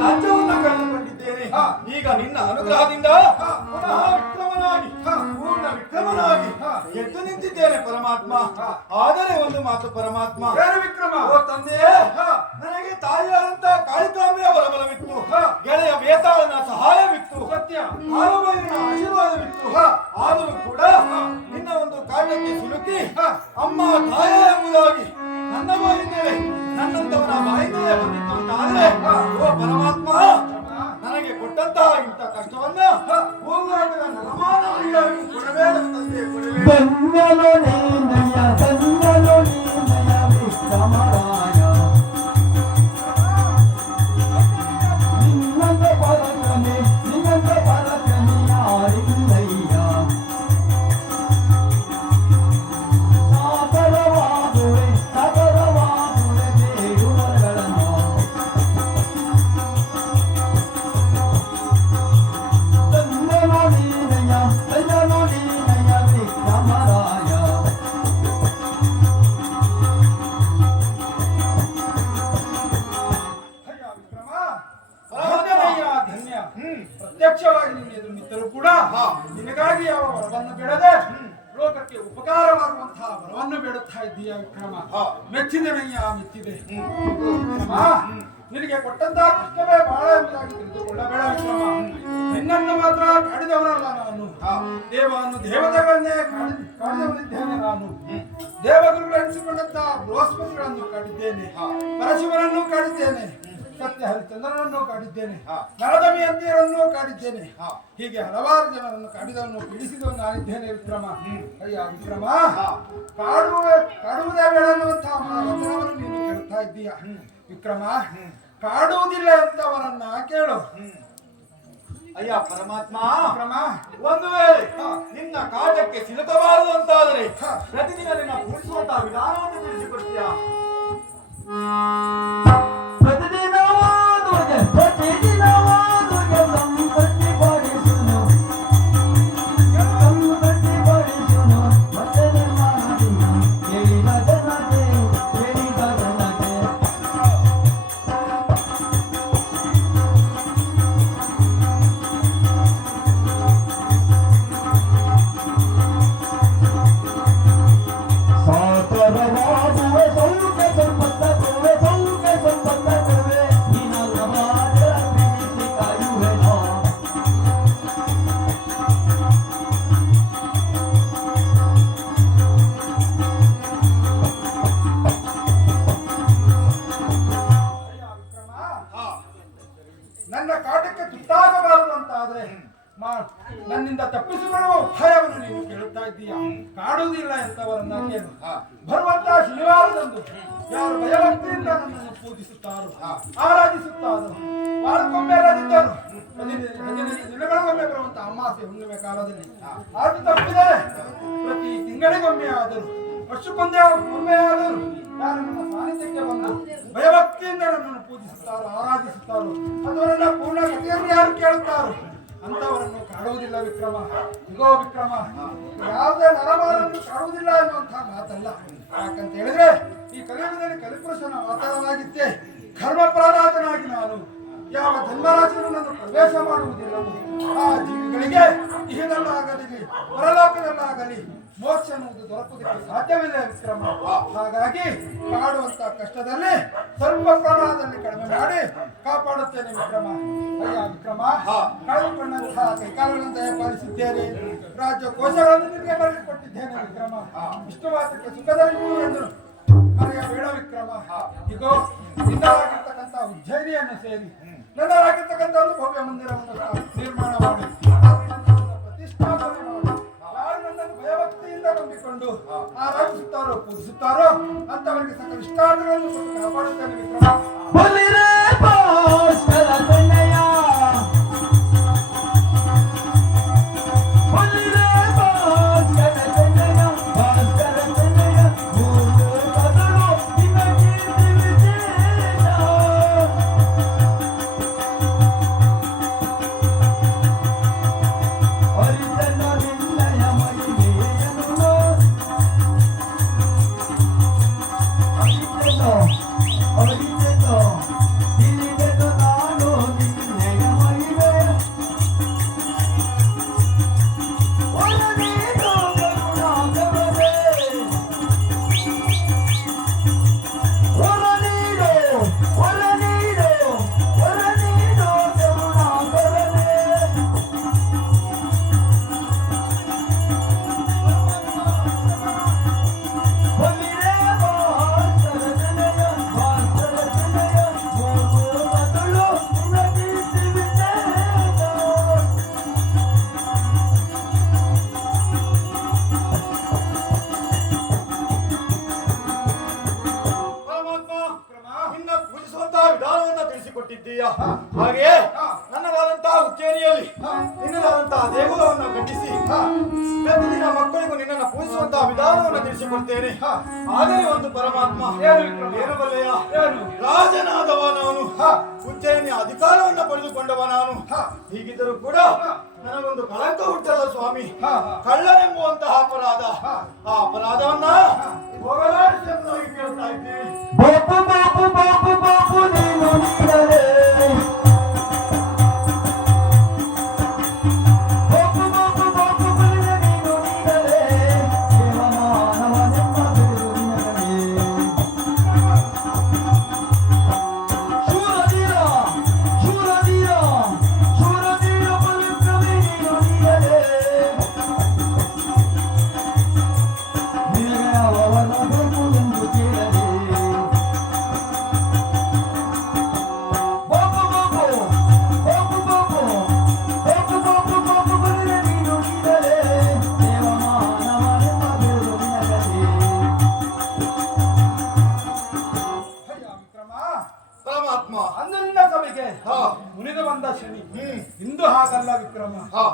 ರಾಜ್ಯವನ್ನು ಕಳೆದುಕೊಂಡಿದ್ದೇನೆ. ಈಗ ನಿನ್ನ ಅನುಗ್ರಹದಿಂದ ಪುನಃ ವಿಕ್ರಮನಾಗಿ ಪೂರ್ಣ ವಿಕ್ರಮನಾಗಿ ಎದ್ದು ನಿಂತಿದ್ದೇನೆ ಪರಮಾತ್ಮ. ಆದರೆ ಒಂದು ಮಾತು ಪರಮಾತ್ಮ, ವಿಕ್ರಮ, ಓ ತಂದೆಯೇ, ನನಗೆ ತಾಯಿಯಾದಂತ ಕಾಳಿಕಾಂಬೆಯ ಬಲಬಲವಿತ್ತು, ಗೆಳೆಯ ವೇತಾಳನ ಸಹಾಯವಿತ್ತು, ಸತ್ಯ ಕಾಲಭೈರನ ಆಶೀರ್ವಾದವಿತ್ತು. ಆದರೂ ಕೂಡ ನಿನ್ನ ಒಂದು ಕಾಟಕ್ಕೆ ಸಿಲುಕಿ ಅಮ್ಮ ತಾಯ ಎಂಬುದಾಗಿ ನನ್ನ ಬಾಯಿಂದಲೇ ನನ್ನಂತವನ ಬಾಯಿಂದಲೇ ಬಂದಿತ್ತು ಅಂತ ಆದ್ರೆ, ಓ ಪರಮಾತ್ಮ, ನನಗೆ ಕೊಟ್ಟಂತಹ ಇಂಥ ಕಷ್ಟವನ್ನ ಹೋಗುವಾಗದ ನರಮಾನವರಿಗಾಗಿ ಕೊಡಬೇಡ ತಂದೆ, ಕೊಡಬೇಡ. ಪ್ರತ್ಯಕ್ಷವಾಗಿ ನಿನ್ನ ಎದುರು ನಿಂತರೂ ಕೂಡ ನಿನಗಾಗಿ ಯಾವ ವರವನ್ನು ಬೇಡದೆ ಲೋಕಕ್ಕೆ ಉಪಕಾರವಾಗುವಂತಹ ವರವನ್ನು ಬೇಡುತ್ತಾ ಇದ್ದೀಯ ವಿಕ್ರಮ. ಮೆಚ್ಚಿದೆನಯ್ಯ, ಮೆಚ್ಚಿದೆ. ನಿನಗೆ ಕೊಟ್ಟಂತಹ ಕಷ್ಟವೇ ಬಹಳ ಎಂಬುದಾಗಿ ತಿಳಿದುಕೊಳ್ಳಬೇಡ ವಿಕ್ರಮ. ನಿನ್ನನ್ನು ಮಾತ್ರ ಕಾಡಿದವನಲ್ಲ ನಾನು. ದೇವವನ್ನು ದೇವತೆಗಳನ್ನೇ ಕಾಡಿದವನಿದ್ದೇನೆ ನಾನು. ದೇವಗುರುಗಳೆನಿಸಿಕೊಂಡಂತಹ ಬೃಹಸ್ಪತಿಗಳನ್ನು ಕಾಡಿದ್ದೇನೆ, ಪರಶಿವನನ್ನು ಕಾಡಿದ್ದೇನೆ, ಸತ್ಯ ಹರಿಚಂದ್ರನನ್ನು ಕಾಡಿದ್ದೇನೆ, ನರದಮಯಂತಿಯರನ್ನು ಕಾಡಿದ್ದೇನೆ. ಹೀಗೆ ಹಲವಾರು ಜನರನ್ನು ಕಾಡಿದವನು ಪೀಡಿಸಿದವನು ನಾನಿದ್ದೇನೆ ವಿಕ್ರಮ. ಅಯ್ಯ ವಿಕ್ರಮ, ಕಾಡುವುದೇ ಬೇಡ ಅನ್ನುವಂತಹ ವಚನವನ್ನು ನೀನು ಕೇಳ್ತಾ ಇದ್ದೀಯ ವಿಕ್ರಮ. ಕಾಡುವುದಿಲ್ಲ ಅಂತವರನ್ನ ಕೇಳು. ಅಯ್ಯ ಪರಮಾತ್ಮ, ವಿಕ್ರಮ, ಒಂದು ವೇಳೆ ನಿನ್ನ ಕಾಟಕ್ಕೆ ಸಿಲುಕಬಾರದು ಅಂತಾದರೆ ಪ್ರತಿದಿನ ನಿನ್ನ ಪೂಜಿಸುವಂತಹ ವಿಧಾನವನ್ನು ತಿಳಿಸಿಕೊಡ್ತೀಯ. ನನ್ನ ಕಾಟಕ್ಕೆ ತುತ್ತಾಗಬಾರದು ಅಂತ ಆದ್ರೆ ನನ್ನಿಂದ ತಪ್ಪಿಸಿಕೊಳ್ಳುವ ಉಪಾಯವನ್ನು ನೀನು ಕೇಳುತ್ತಾ ಇದ್ದೀಯ. ಕಾಡುವುದಿಲ್ಲ ಎಂತವರನ್ನ ಕೇಳು. ಬರುವಂತಹ ಶನಿವಾರದಂದು ಯಾರು ಭಯಭಕ್ತಿಯಿಂದ ನನ್ನನ್ನು ಪೂಜಿಸುತ್ತಾರೋ, ಆರಾಧಿಸುತ್ತಾರೋ, ವಾರಕ್ಕೊಮ್ಮೆಲ್ಲದಿದ್ದರು ದಿನಗಳಿಗೊಮ್ಮೆ ಬರುವಂತಹ ಅಮಾಸೆ ಹುಣ್ಣಿಮೆ ಕಾಲದಲ್ಲಿ ಅದು ತಪ್ಪಿದೆ ಪ್ರತಿ ತಿಂಗಳಿಗೊಮ್ಮೆ ಆದರೂ ವರ್ಷಕ್ಕೊಂದೇ ಒಮ್ಮೆ ಆದರೂ ಯಾರು ನನ್ನ ಸಾನ್ನಿಧ್ಯಕ್ಕೆ ಬಂದು ಭಯಭಕ್ತಿಯಿಂದ ನನ್ನನ್ನು ಪೂಜಿಸುತ್ತಾರೋ, ಆರಾಧಿಸುತ್ತಾರೋ, ಅದವರನ್ನ ಪೂರ್ಣ ಗತಿಯನ್ನು ಯಾರು ಕೇಳುತ್ತಾರೋ ಅಂತವರನ್ನು ಕಾಡುವುದಿಲ್ಲ ವಿಕ್ರಮ. ಇಗೋ ವಿಕ್ರಮ, ಯಾವುದೇ ನರಮಾನನ್ನು ಕಾಡುವುದಿಲ್ಲ ಎನ್ನುವಂತಹ ಮಾತಲ್ಲ. ಯಾಕಂತ ಹೇಳಿದ್ರೆ ಈ ಕಲಿಯುಗದಲ್ಲಿ ಕಲಿಪುರುಷನ ಅವತಾರವಾಗಿದ್ದೆ ಕರ್ಮ ಪ್ರಹ್ಲಾದನಾಗಿ ನಾನು ಯಾವ ಜನ್ಮರಾಶಿಯನ್ನು ನಾನು ಪ್ರವೇಶ ಮಾಡುವುದಿಲ್ಲ. ಆ ಜೀವಿಗಳಿಗೆ ಇಹದಲ್ಲಾಗಲಿ ಪರಲೋಕದಲ್ಲಾಗಲಿ ಮೋಕ್ಷ ಅನ್ನುವುದು ದೊರಕುವುದಕ್ಕೆ ಸಾಧ್ಯವಿಲ್ಲ ವಿಕ್ರಮ. ಹಾಗಾಗಿ ಕಾಡುವಂತ ಕಷ್ಟದಲ್ಲಿ ಸ್ವಲ್ಪ ಪ್ರಮಾಣದಲ್ಲಿ ಕಡಿಮೆ ಮಾಡಿ ಕಾಪಾಡುತ್ತೇನೆ ವಿಕ್ರಮ. ಅಯ್ಯ ವಿಕ್ರಮ, ಕಳೆದುಕೊಂಡಂತಹ ಕೈಕಾಲುಗಳನ್ನು ದಯಪಾಲಿಸಿದ್ದೇನೆ, ರಾಜ್ಯ ಕೋಶಗಳನ್ನು ನಿಮಗೆ ಬರೆದುಕೊಟ್ಟಿದ್ದೇನೆ ವಿಕ್ರಮ. ಇಷ್ಟು ಮಾತ್ರಕ್ಕೆ ಸುಖದಲ್ಲಿ ಎಂದು ಮರೆಯಬೇಡ ವಿಕ್ರಮ. ಈಗೋ ನಿನ್ನರಾಗಿರ್ತಕ್ಕಂಥ ಉಜ್ಜಯಿನಿಯನ್ನು ಸೇರಿ ನನ್ನರಾಗಿರ್ತಕ್ಕಂಥ ಒಂದು ಭವ್ಯ ಮಂದಿರವನ್ನು ನಿರ್ಮಾಣ ಮಾಡಿ ಪ್ರತಿಷ್ಠಾಪನೆ ಮಾಡಿ ಯಾರು ನನ್ನನ್ನು ಭಯಭಕ್ತಿಯಿಂದ ನಂಬಿಕೊಂಡು ಆರಾಧಿಸುತ್ತಾರೋ, ಪೂಜಿಸುತ್ತಾರೋ ಅಂತವರಿಗೆ ಸಕಲ ಇಷ್ಟಾರ್ಥಗಳನ್ನು ಕೊಟ್ಟು ಕಾಪಾಡುತ್ತೇನೆ ವಿಕ್ರಮ. Ahorita, ಕೊಟ್ಟಿದ್ದೀಯ. ಹಾಗೆಯೇ ನನ್ನದಾದಂತಹ ಉಚ್ಚೇರಿಯಲ್ಲಿ ನಿನ್ನದಾದಂತಹ ದೇಗುಲವನ್ನು ಕಟ್ಟಿಸಿ ಪ್ರತಿದಿನ ಮಕ್ಕಳಿಗೂ ನಿನ್ನನ್ನು ಪೂಜಿಸುವಂತಹ ವಿಧಾನವನ್ನು ತಿಳಿಸಿಕೊಡ್ತೇನೆ. ಆದರೆ ಒಂದು ಪರಮಾತ್ಮ ಏನು ಬಲ್ಲೆಯ ರಾಜನಾದವ ನಾನು, ಉಜ್ಜಯಿನಿ ಅಧಿಕಾರವನ್ನು ಪಡೆದುಕೊಂಡವ ನಾನು. ಹೀಗಿದ್ದರೂ ಕೂಡ ನನಗೊಂದು ಕಳಂಕ ಹುಟ್ಟಲ್ಲ ಸ್ವಾಮಿ. ಕಳ್ಳನೆಂಬುವಂತಹ ಅಪರಾಧ, ಆ ಅಪರಾಧವನ್ನ ಹೋಗಲಾಡಿಸಿ ಎಂಬುದಾಗಿ ಕೇಳ್ತಾ ಇದ್ದೀನಿ. ಬಾಪು ಬಾಪು ಬಾಪು ಬಾಪು ನೀನು ನೀಡಲೇ ಬಾಪು ಬಾಪು ಬಾಪು ಬಲಿಯ ನೀನು ನೀಡಲೇ ದೇವಮಾನವನೆಂಬ ಬಿರುದು ನಿನಗಲೇ ಶೂರಧೀರ ಶೂರಧೀರ ಶೂರಧೀರ ಬಲಿಕ್ರಮೆ ನೀನು ನೀಡಲೇ ನಿನಗೆ ಅವನ ಬೇಕು ಎಂದು ಕೇಳಲೇ ಬಾಪು ಬಾಪು ಬಾಪು ಬಾಪು ಬಾಪು ಬಾಪು ಬಾಪು ಬಲಿಯ ನೀನು ನೀಡಲೇ ದೇವಮಾನವನೆಂಬ ಬಿರುದು ನಿನಗಲೇ ಅಯ್ಯ ವಿಕ್ರಮ, ಪರಮಾತ್ಮ ಅಂದಿನ ಸಭೆಗೆ ಹಾ ಮುನಿದು ಬಂದ ಶನಿ ಹ್ಮ್ ಇಂದು ಹಾಗಲ್ಲ ವಿಕ್ರಮ. ಹಾ